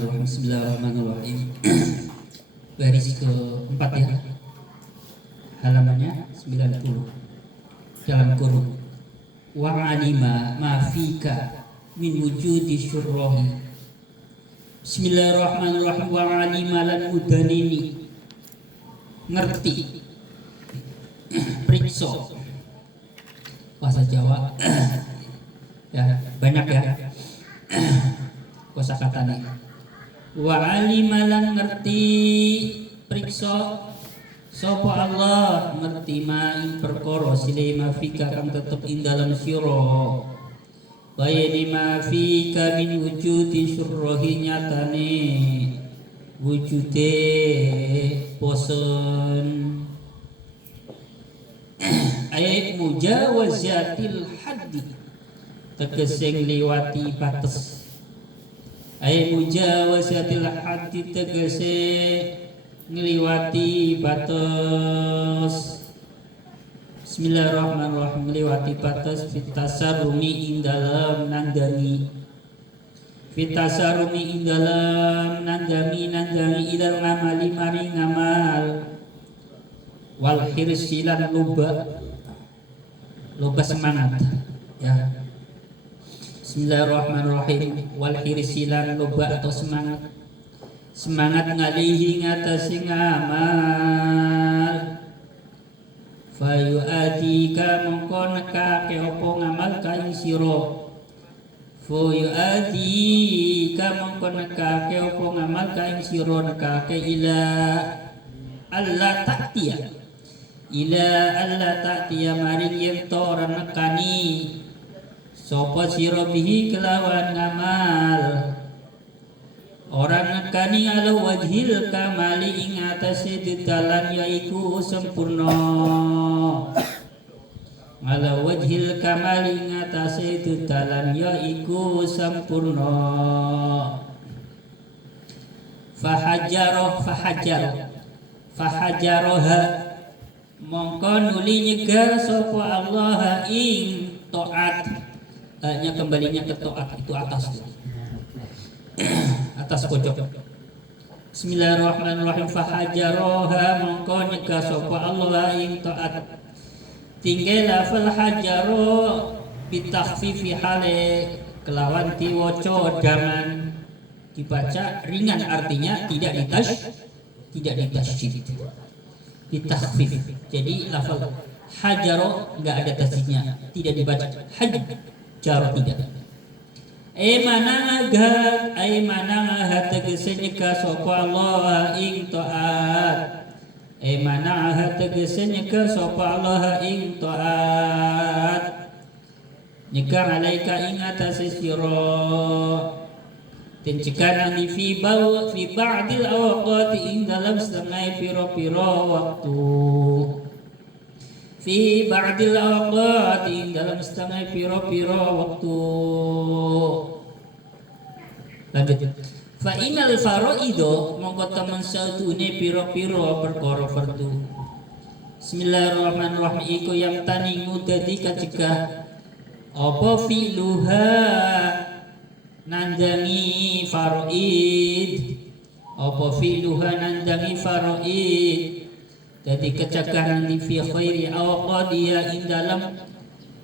Bismillahirrahmanirrahim. Bismillahirrahmanirrahim. Baris keempat ya. Halamannya 90. Dalam kurung. Wa alima ma fika min wujudi syurrahi. Bismillahirrahmanirrahim. Wa alima lan udanini. Ngerti. Periksa. Bahasa Jawa. Ya, banyak ya. Kosakatane. Wa alimalan ngerti priksa sapa Allah ngerti maing perkara sile mafika kang tetep ing dalam sira bayani mafika min wujudi syurrahi nyatane wujude bosen ayat mujawazatil haddi tegese liwati batas ay mujawazatil haddi tegese ngliwati batas. Bismillahirrahmanirrahim. Ngliwati batas fitasarrumi ing dalam nandani fitasarrumi ing dalam nandani ilal ngamali mari ngamal wal hirsilan loba semangat ya. Bismillahirrahmanirrahim. Wal hirsilan loba atau semangat ngalihi ngatasi ngamal fayu'adika mongko nekake opo ngamal kaing sira fayu'adika mongko nekake opo ngamal kaing sira nekake ila alla ta'tiya maring yen to ora nekani sapa sira bihi kelawan ngamal orang nekani ala wajhil kamali ing atase dedalan yaiku sempurna ala wajhil kamali ing atase dedalan yaiku sempurna fahajaroha mongko nuli nyegah sapa Allah ing taat. Nya kembalinya ke taat itu atas pojok. Bismillahirrahmanirrahim. Fahajaroha mongko nyegah sapa Allah ing taat. Tinggal lafal hajaro bitakhfifi hale kelawan diwaca dengan dibaca ringan artinya tidak ditasydid. Bitakhfif. Jadi lafal hajaro enggak ada tasydidnya, tidak dibaca hajaro tidak. Manang tegese nyegah sapa Allah ing taat. Manang tegese nyegah sapa Allah ing taat. Nyegah alaika ing atase sira. Tencikanan fi ba'dil awqati ing dalam setengah pira-pira waktu. Fi ba'dil awqati dalam setengah pira-pira waktu. Lanjut. Fa inal faraido mongko temen sautune pira-pira perkara fardu. Bismillahirrahmanirrahim. Iku yang taningu dadi kacegah apa fi'luha nandangi faraid. Apa fi'luha nandangi faraid. Jadi kecagahan di fi khairi awqadiya ing dalam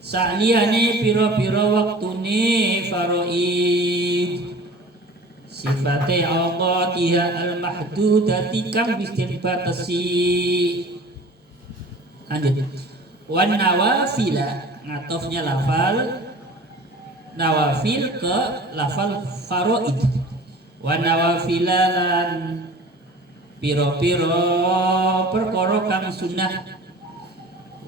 saliyane pira-pira waktune faraid. Sifate awqadiha al-mahdudati kang wis dibatasi. Lanjut. Wan nawafila ngatofnya lafal nawafil ke lafal faraid. Wan nawafila lan piro-piro perkara kang sunnah.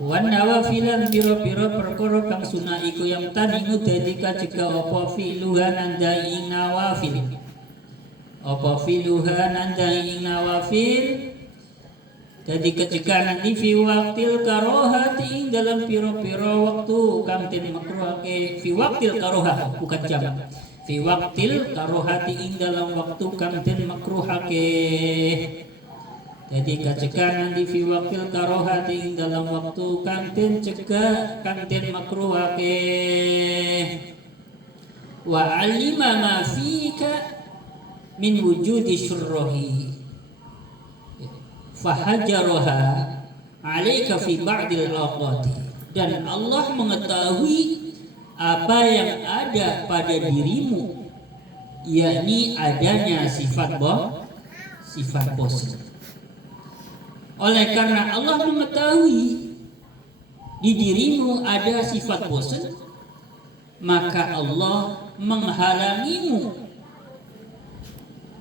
Wan nawafilan piro-piro perkara kang sunnah iku yang taningu dadi kacegah apa fi'luha nandai nawafil. Apa fi'luha nandai nawafil dadi kacegah nanti fi waqtil karohati ing dalam piro-piro waktu kang den makruhake. Fi waqtil karohah bukan jam. Fi waqtil karohati ing dalam waktu kang den makruhake. Jadi kecegahan di fi waqtil karohati ing dalam waktu kang den cegah kang den makruhake. Wa alima ma fika min wujudi syurrihi fahajaroha alaika fi ba'dil awqati, dan Allah mengetahui apa yang ada pada dirimu, yakni adanya sifat bosan. Oleh karena Allah mengetahui di dirimu ada sifat bosan, maka Allah menghalangimu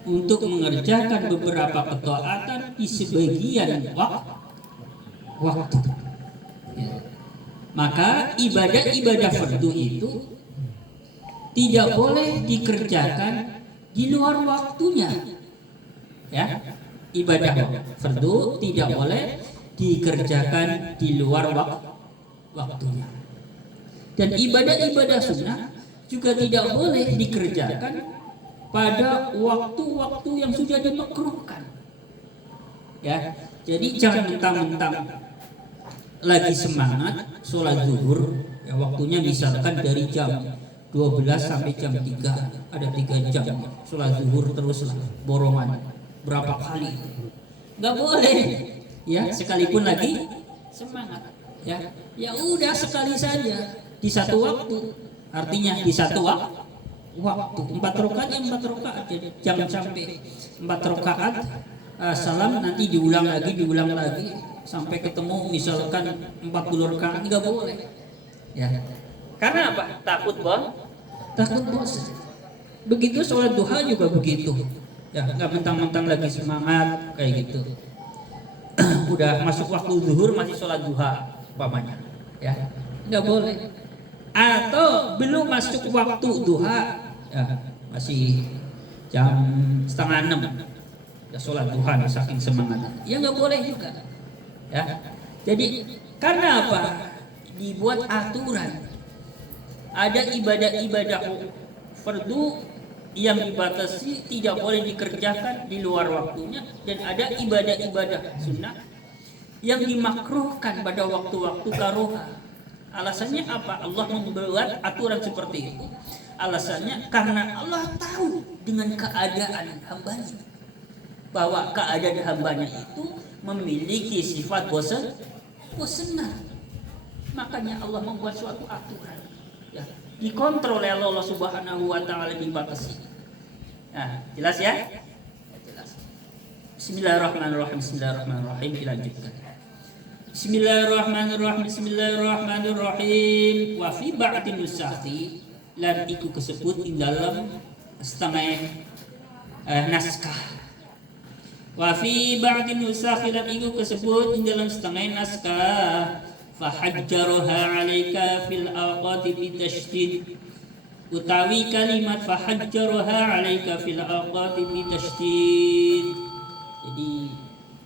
untuk mengerjakan beberapa ketaatan di sebagian waktu. Maka ibadah-ibadah fardu itu tidak boleh dikerjakan di luar waktunya. Ya, ibadah fardu tidak boleh dikerjakan di luar waktunya. Dan ibadah-ibadah sunnah juga tidak boleh dikerjakan pada waktu-waktu yang sudah dimakruhkan. Ya, jadi jangan mentang-mentang lagi semangat sholat zuhur, ya waktunya misalkan dari jam 12 sampai jam 3, ada 3 jam sholat zuhur terus borongan berapa kali, nggak boleh. Ya, sekalipun lagi semangat, ya udah sekali saja di satu waktu, artinya di satu waktu 4 rakaat ya 4 rakaat, jangan sampai 4 rakaat salam nanti diulang lagi sampai ketemu misalkan 40 rakaat, nggak boleh. Ya, karena apa? Takut bosan. Begitu sholat duha juga begitu. Ya, nggak mentang-mentang lagi semangat kayak gitu. Udah masuk waktu zuhur masih sholat duha umpamanya, ya nggak boleh. Atau belum masuk waktu duha, ya masih jam 5:30 ya sholat duha saking semangat, ya nggak boleh juga. Ya, jadi karena apa? Dibuat aturan. Ada ibadah-ibadah fardu yang dibatasi tidak boleh dikerjakan di luar waktunya, dan ada ibadah-ibadah sunnah yang dimakruhkan pada waktu-waktu karoha. Alasannya apa? Allah membuat aturan seperti itu. Alasannya karena Allah tahu dengan keadaan hambanya, bahwa keadaan hambanya itu memiliki sifat bosan. Makanya Allah membuat suatu aturan, ya, dikontrol oleh Allah Subhanahu wa taala, dibatasi. Nah, jelas ya? Jelas. Bismillahirrahmanirrahim. Dilanjutkan. Bismillahirrahmanirrahim. Wa fi ba'di nusakhi, lan iku kesebut ing dalam setengah naskah. Wa fi ba'di nusakhi, lan iku kesebut ing dalam setengah naskah. Fahajjaroha alaika fil awqati bitasydid, utawi kalimat fahajjaroha alaika fil awqati bitasydid. Jadi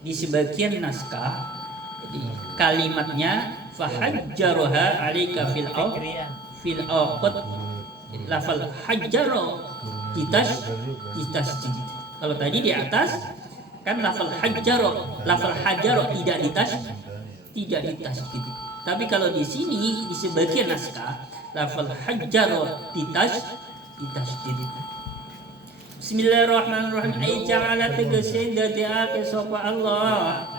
di sebagian naskah, jadi kalimatnya fahajjaroha alaika fil awqat, lafal hajjaro ditasydid. Kalau tadi di atas kan lafal hajjaro tidak ditasydid. Tapi kalau di sini di sebagian naskah lafal hajjaro ditasydid. Bismillahirrahmanirrahim. Ai ja'ala tegese dadiake sapa Allah.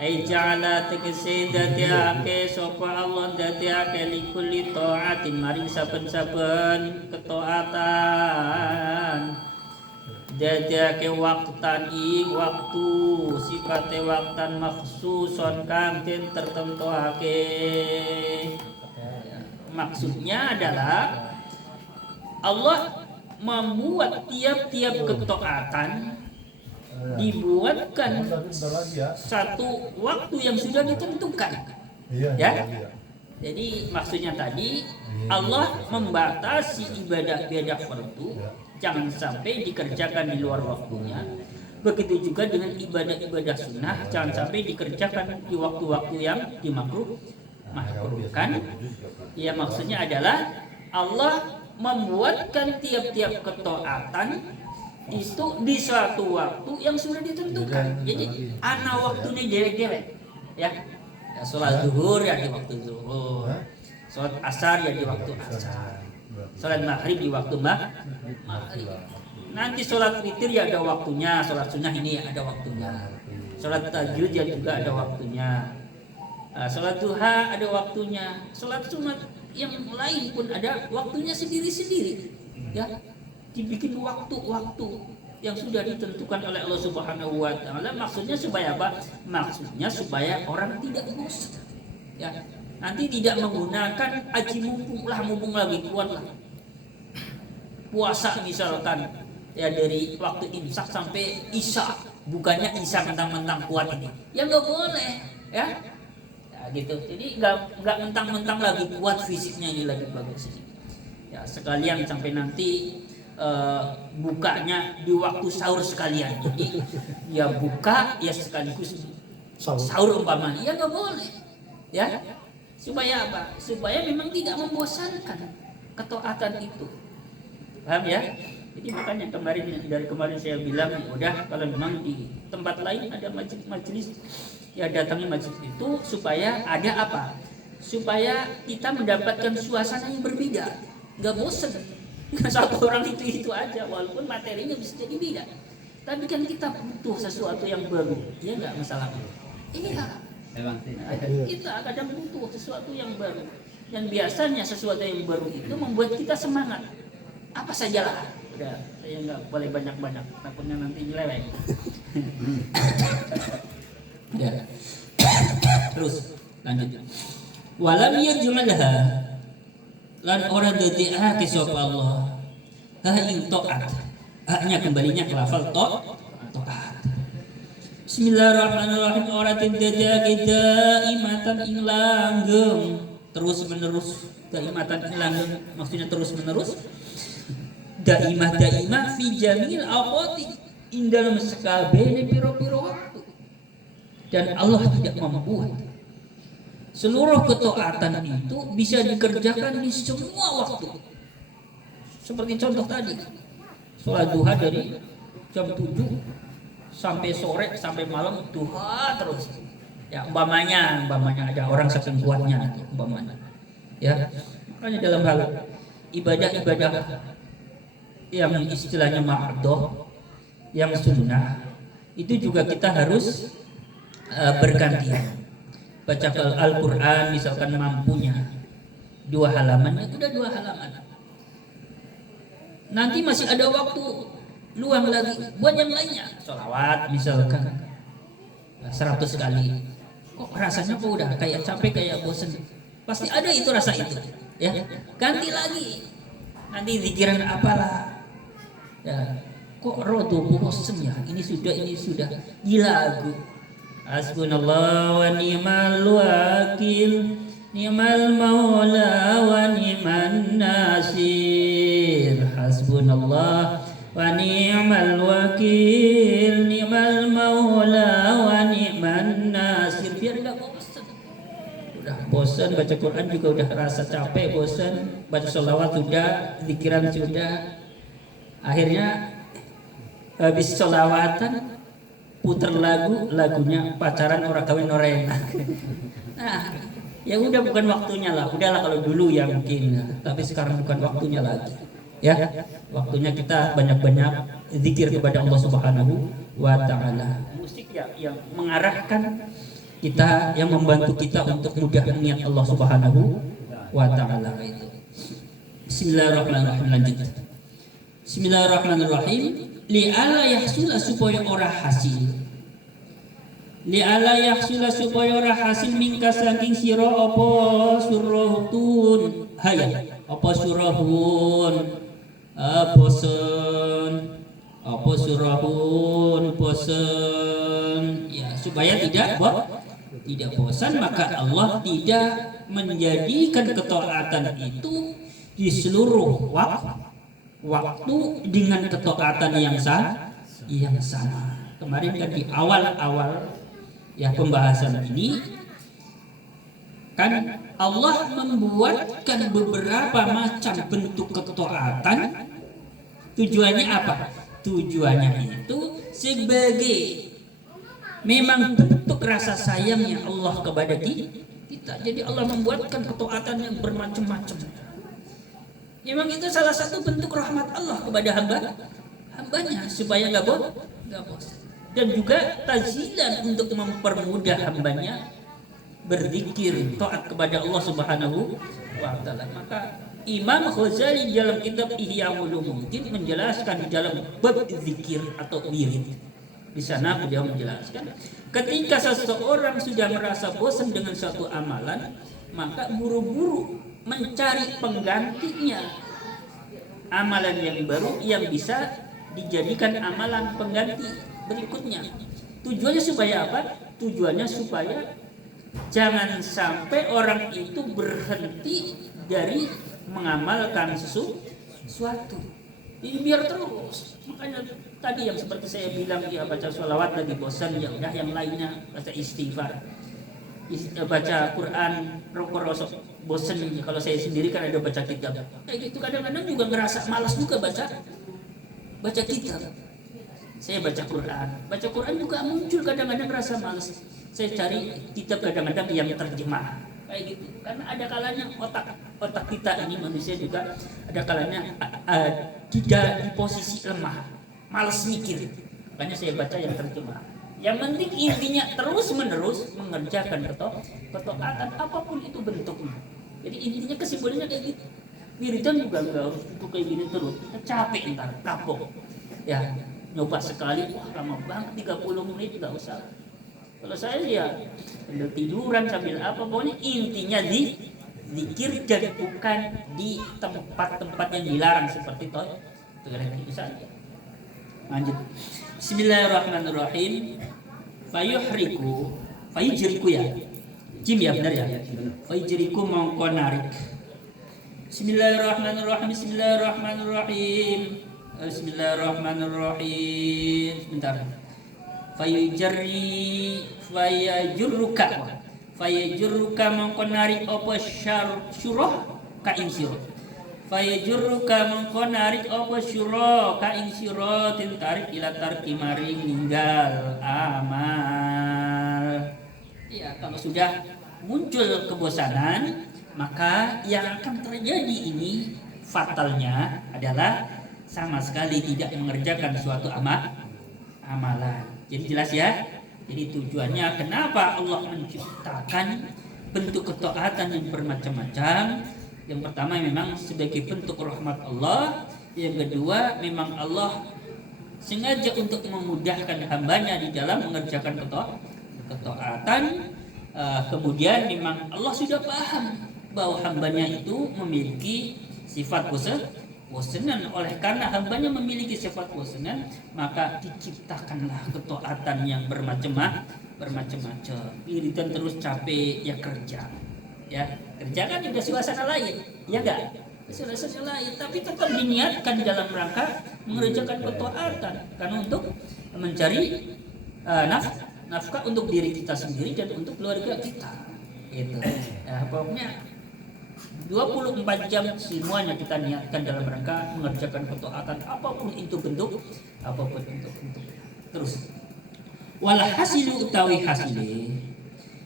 Ai ja'ala tegese dadiake sapa Allah, dadiake likulli ta'atin maring saben-saben ketaatan. Dadake waktan ing waktu, sifate waktan maksuson kang den tertentuake. Maksudnya adalah Allah membuat tiap-tiap ketaatan dibuatkan satu waktu yang sudah ditentukan. Ya. Jadi maksudnya tadi Allah membatasi ibadah-ibadah fardu jangan sampai dikerjakan di luar waktunya. Begitu juga dengan ibadah-ibadah sunnah jangan sampai dikerjakan di waktu-waktu yang dimakruhkan. Ya, maksudnya adalah Allah membuatkan tiap-tiap ketaatan itu di suatu waktu yang sudah ditentukan. Jadi ana waktunya jelek-jelek, ya sholat zuhur ya di waktu zuhur, sholat asar ya di waktu asar, sholat maghrib di waktu maghrib. Nanti sholat witir ya ada waktunya, sholat sunnah ini ya ada waktunya. Sholat tahajud ya juga ada waktunya. Sholat duha ada waktunya. Sholat sunat yang lain pun ada waktunya sendiri-sendiri. Ya, dibikin waktu-waktu yang sudah ditentukan oleh Allah Subhanahu wa taala. Maksudnya supaya apa? Maksudnya supaya orang tidak bosan. Ya, nanti tidak menggunakan aji mumpung lagi kuat lah. Puasa misalkan ya dari waktu imsak sampai isya, bukannya isya mentang-mentang kuat ini. Ya nggak boleh, ya. Ya gitu. Jadi nggak mentang-mentang lagi kuat fisiknya ini lagi bagus ini. Ya sekalian sampai nanti bukanya di waktu sahur sekalian. Jadi ya buka ya sekaligus sahur umpamanya. Ya nggak boleh. Ya. Supaya apa? Supaya memang tidak membosankan ketaatan itu. Paham ya? Jadi makanya dari kemarin saya bilang udah kalau memang di tempat lain ada majelis ya datangi majelis itu supaya ada apa? Supaya kita mendapatkan suasana yang berbeda, nggak bosan. Satu orang itu aja walaupun materinya bisa jadi beda. Tapi kan kita butuh sesuatu yang baru, ya nggak masalah. Iya. Kita kadang butuh sesuatu yang baru. Dan biasanya sesuatu yang baru itu membuat kita semangat. Apa sajalah. Udah, saya nggak boleh banyak-banyak, takutnya nanti nyeleweng. Ya. Terus lanjut. Walam yarju'alaha lan orang detia ke sapa Allah. Ha ing taat. Haknya kembalinya ke lafal taat. Bismillahirrahmanirrahim. Ora tidak kita imatan ing langgeng terus menerus. Daimatan ing langgeng maksudnya terus menerus. Daimah fi jamil awqati ing dalam sakabehne piro-piro waktu. Dan Allah tidak membuat seluruh ketaatan itu bisa dikerjakan di semua waktu. Seperti contoh tadi, sholat duha dari jam 7 sampai sore sampai malam duha terus. Ya umpamanya ada orang saking kuatnya umpamanya. Ya, makanya dalam hal ibadah yang istilahnya ma'adoh, yang sunnah, itu juga kita harus bergantian. Baca Al-Quran misalkan mampunya 2 halaman, ya udah 2 halaman. Nanti masih ada waktu luang lagi buat yang lainnya. Sholawat misalkan 100 kali. Kok rasanya kok udah kayak capek, kayak bosen. Pasti ada itu rasa itu. Ya, ganti lagi. Nanti zikiran apalah. Ya, kok rodo bosen ya? Ini sudah lagu. Hasbunallah wa ni'mal wakil, ni'mal maula wa ni'man nasir. Hasbunallah wa ni'mal wakil, ni'mal maula wa ni'man nasir. Biar enggak bosan. Udah bosan baca Quran juga udah rasa capek, bosan baca sholawat sudah, zikiran sudah. Akhirnya habis sholawatan puter lagunya pacaran orang kawin orang enak. Nah, ya udah bukan waktunya lah. Udahlah kalau dulu ya mungkin, tapi sekarang bukan waktunya lagi. Ya, waktunya kita banyak-banyak zikir kepada Allah Subhanahu wa taala. Musik ya yang mengarahkan kita, yang membantu kita untuk mudah mengingat Allah Subhanahu wa taala itu. Bismillahirrahmanirrahim. Lanjut. Bismillahirrahmanirrahim. Li'ala yahsula supaya ora hasil. Li'ala yahsula supaya ora hasil mingka saking sira apa surahun hayat apa surahun bosen apa surahun bosen ya, supaya tidak bosan, maka Allah tidak menjadikan ketaatan itu di seluruh waktu dengan ketaatan yang sama. Kemarin kan di awal ya pembahasan ini kan Allah membuatkan beberapa macam bentuk ketaatan. Tujuannya apa? Tujuannya itu sebagai memang bentuk rasa sayangnya Allah kepada kita. Jadi Allah membuatkan ketaatan yang bermacam-macam. Memang itu salah satu bentuk rahmat Allah kepada hambanya supaya nggak bosan. Dan juga tazilan untuk mempermudah hambanya berzikir taat kepada Allah Subhanahu wa taala. Maka Imam Ghazali dalam kitab Ihya Ulumuddin menjelaskan di dalam bab zikir atau wirid. Di sana beliau menjelaskan, ketika seseorang sudah merasa bosan dengan suatu amalan, maka buru-buru mencari penggantinya, amalan yang baru yang bisa dijadikan amalan pengganti berikutnya. Tujuannya supaya apa? Tujuannya supaya jangan sampai orang itu berhenti dari mengamalkan sesuatu. Jadi biar terus. Makanya tadi yang seperti saya bilang, ya baca sholawat lagi bosan, ya udah yang lainnya baca istighfar, baca Quran rokok bosan. Kalau saya sendiri kan ada baca kitab. Kayak gitu kadang-kadang juga ngerasa malas juga baca kitab. Saya baca Quran juga muncul kadang-kadang rasa malas. Saya cari kitab kadang-kadang yang terjemah kayak gitu. Karena ada kalanya otak kita ini manusia juga ada kalanya tidak di posisi lemah, malas mikir. Makanya saya baca yang terjemah. Yang penting intinya terus-menerus mengerjakan ketaatan apapun itu bentuknya. Jadi intinya kesimpulannya kayak gitu. Wiridan juga enggak harus itu kayak gini terus. Capek ntar, kapok. Ya, nyoba sekali, wah lama banget 30 menit enggak usah. Kalau saya ya sambil tiduran sambil apa, pokoknya intinya zikir dan bukan di tempat-tempat yang dilarang seperti toilet itu saja. Lanjut. Bismillahirrahmanirrahim. Fayujriku ya. Jim ya benar ya. Fayujriku mongko narik. Bismillahirrahmanirrahim. Sebentar. Fayajurruka mongko narik apa syurah ka ing sira. Fayajurruka mongko narik apa syurah ka ing sira tin tarik ila tarki maring ninggal amal. Ya, kalau sudah muncul kebosanan, maka yang akan terjadi ini fatalnya adalah sama sekali tidak mengerjakan suatu amalan. Jadi jelas ya. Jadi tujuannya kenapa Allah menciptakan bentuk ketaatan yang bermacam-macam. Yang pertama memang sebagai bentuk rahmat Allah. Yang kedua memang Allah sengaja untuk memudahkan hambanya di dalam mengerjakan ketaatan. Kemudian memang Allah sudah paham bahwa hambanya itu memiliki sifat bosanan. Oleh karena hambanya memiliki sifat bosanan, maka diciptakanlah ketaatan yang bermacam-macam. Wiridan terus capek ya kerja kan juga suasana lain, ya enggak? Suasana lain, tapi tetap diniatkan dalam rangka mengerjakan ketaatan karena untuk mencari nafkah untuk diri kita sendiri dan untuk keluarga kita. Gitu. Ya, pokoknya 24 jam semuanya kita niatkan dalam rangka mengerjakan ketaatan apapun itu bentuk terus wal hasilu utawi hasile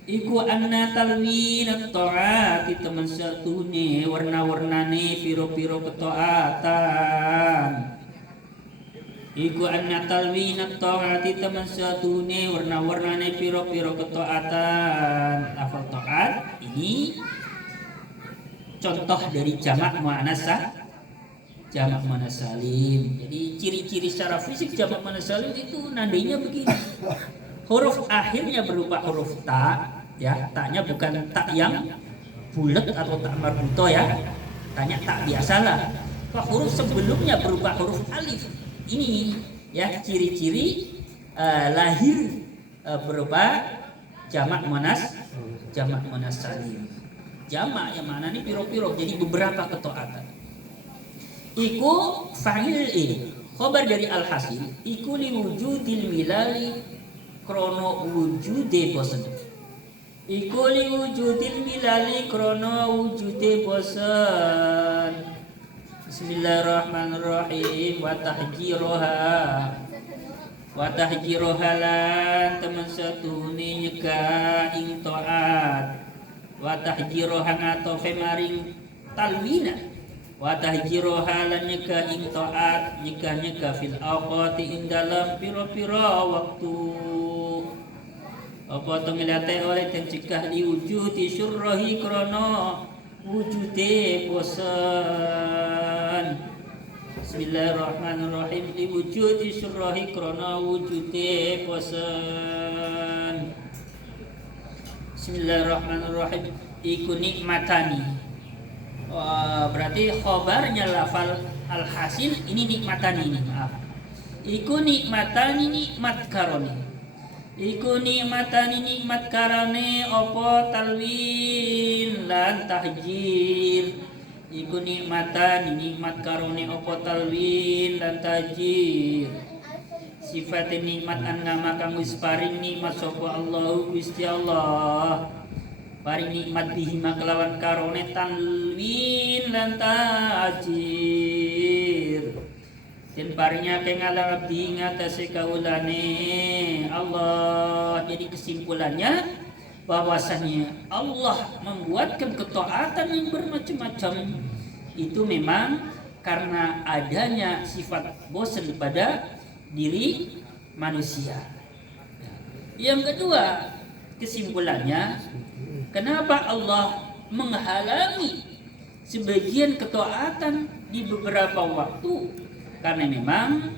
iku anna talwin at-ta'ati teman satune warna-warnane piro-piro ketaatan iku anna talwin at-ta'ati teman satune warna-warnane piro-piro ketaatan. Lafal ta'at ini contoh dari jamak muannas salim. Jadi ciri-ciri secara fisik jamak muannas salim itu nandainya begini. Huruf akhirnya berupa huruf ta, ya. Ta-nya bukan ta yang bulat atau ta marbuto ya. Ta-nya ta biasalah. Huruf sebelumnya berupa huruf alif. Ini ya ciri-ciri lahir berupa jamak muannas salim. Jamak yang mana nih piro-piro, jadi beberapa ketaatan. Iku fa'il khobar dari al-hasil iku li wujudil milali krono wujude bosen. Iku li wujudil milali krono wujude bosen. Bismillahirrahmanirrahim. Wa tahjiroha lan teman satune nyegah ing taat. Wa tahjiroha ngatofe maring talwina wa tahjiru halan nyegah ing taat nyegah fil awqati ing dalam pira-pira waktu apa to milate oleh dan cegah diwujudi syurrahi krana wujude bosan. Bismillahirrahmanirrahim diwujudi syurrahi krana wujude bosan. Bismillahirrahmanirrahim iku nikmatani. Berarti khobarnya lafal alhasil ini nikmatani ini maaf. Iku nikmatani nikmat karone. Iku nikmatani nikmat karane apa talwin lan tahjir. Iku nikmatani nikmat karone apa talwin lan tahjir. Sifat nikmat annama kang wis paring nikmat sapa Allah Gusti Allah. Paring nikmat bihima kelawan karone tanwin lan tahjir. Dan paringnya pengalang abdi ngatasi kaulane Allah. Jadi kesimpulannya bahwasanya Allah membuatkan ketaatan yang bermacam-macam itu memang karena adanya sifat bosan pada diri manusia. Yang kedua kesimpulannya, kenapa Allah menghalangi sebagian ketaatan di beberapa waktu? Karena memang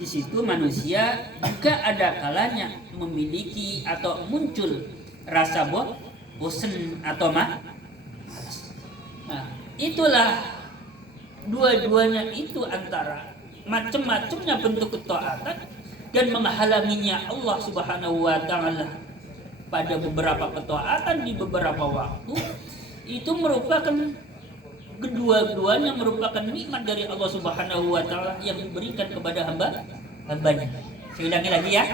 di situ manusia juga ada kalanya memiliki atau muncul rasa bosan atau malas. Nah, itulah dua-duanya itu antara macam-macamnya bentuk ketaatan dan menghalanginya Allah Subhanahu wa taala pada beberapa ketaatan di beberapa waktu itu merupakan kedua-duanya merupakan nikmat dari Allah Subhanahu wa taala yang diberikan kepada hambanya. Saya ulangi lagi ya.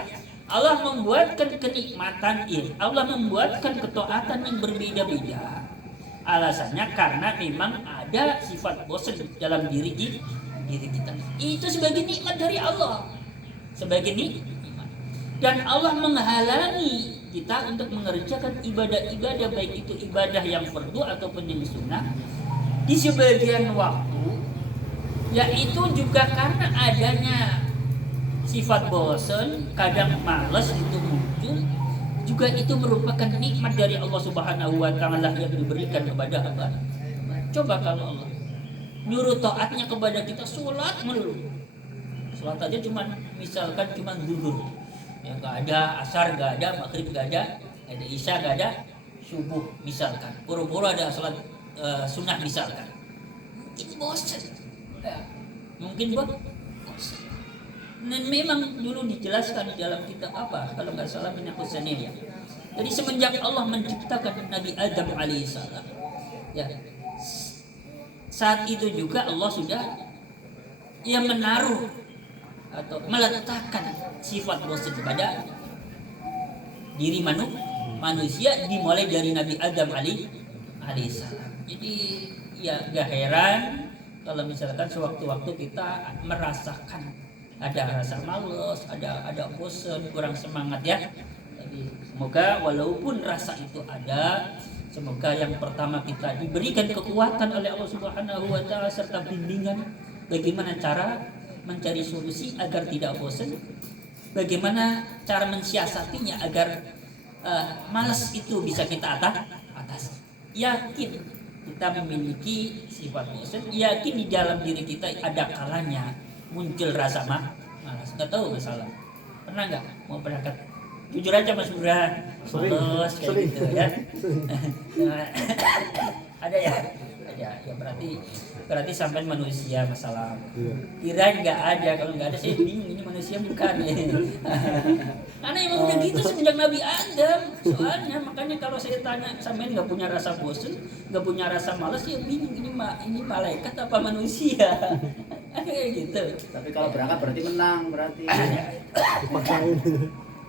Allah membuatkan kenikmatan ini, Allah membuatkan ketaatan yang berbeda-beda. Alasannya karena memang ada sifat bosan dalam diri kita. Itu sebagai nikmat dari Allah. Sebagai nikmat. Dan Allah menghalangi kita untuk mengerjakan ibadah-ibadah baik itu ibadah yang fardu ataupun yang sunnah di sebagian waktu, yaitu juga karena adanya sifat bosan, kadang malas itu muncul, juga itu merupakan nikmat dari Allah Subhanahu wa taala yang diberikan kepada hamba. Coba kalau Allah nyuruh taatnya kepada kita sholat melulu. Sholat aja misalkan cuma zuhur. Ya enggak ada asar, enggak ada maghrib, enggak ada isya, enggak ada subuh misalkan. Pura-pura ada sholat sunnah misalkan, mungkin bosan ya, mungkin bosan. Dan memang dulu dijelaskan di dalam kitab apa kalau nggak salah menyangkut ya. Jadi semenjak Allah menciptakan Nabi Adam alaihissalam ya, saat itu juga Allah sudah menaruh atau meletakkan sifat bosan pada diri manusia dimulai dari Nabi Adam alaihissalam. Jadi ya gak heran kalau misalkan sewaktu-waktu kita merasakan ada rasa malas, ada bosan, kurang semangat ya. Jadi semoga walaupun rasa itu ada, semoga yang pertama kita diberikan kekuatan oleh Allah Subhanahu wa taala serta bimbingan bagaimana cara mencari solusi agar tidak bosan, bagaimana cara mensiasatinya agar malas itu bisa kita atasi. Yakin kita memiliki sifat bosan, yakin di dalam diri kita ada kalanya muncul rasa malas. Nggak tahu masalah. Pernah nggak mau berangkat? Jujur aja Mas Burhan, malas kayak gitu ya. Ada ya? Ada. Ya berarti sampai manusia masalah. Kirain nggak ada, kalau nggak ada saya bingung ini manusia bukan ya. Karena emang udah gitu semenjak Nabi Adam. Soalnya makanya kalau saya tanya sampean nggak punya rasa bosan, nggak punya rasa malas, ya bingung ini malaikat apa manusia. Kayak gitu. Tapi kalau berangkat berarti menang berarti.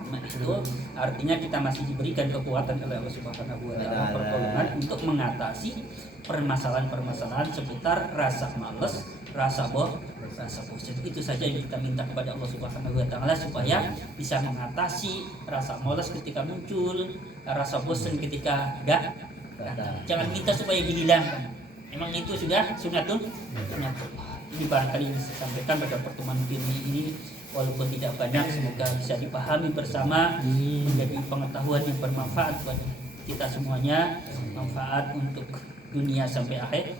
Nah, itu artinya kita masih diberikan kekuatan oleh Allah Subhanahu wa taala pertolongan untuk mengatasi permasalahan-permasalahan seputar rasa malas, rasa bosan. Itu saja yang kita minta kepada Allah Subhanahu wa taala supaya bisa mengatasi rasa malas ketika muncul, rasa bosan ketika ada. Jangan minta supaya dihilangkan. Memang itu sudah sunatun. Ini barangkali disampaikan pada pertemuan ini walaupun tidak banyak, semoga bisa dipahami bersama, menjadi pengetahuan yang bermanfaat buat kita semuanya, manfaat untuk dunia sampai akhir.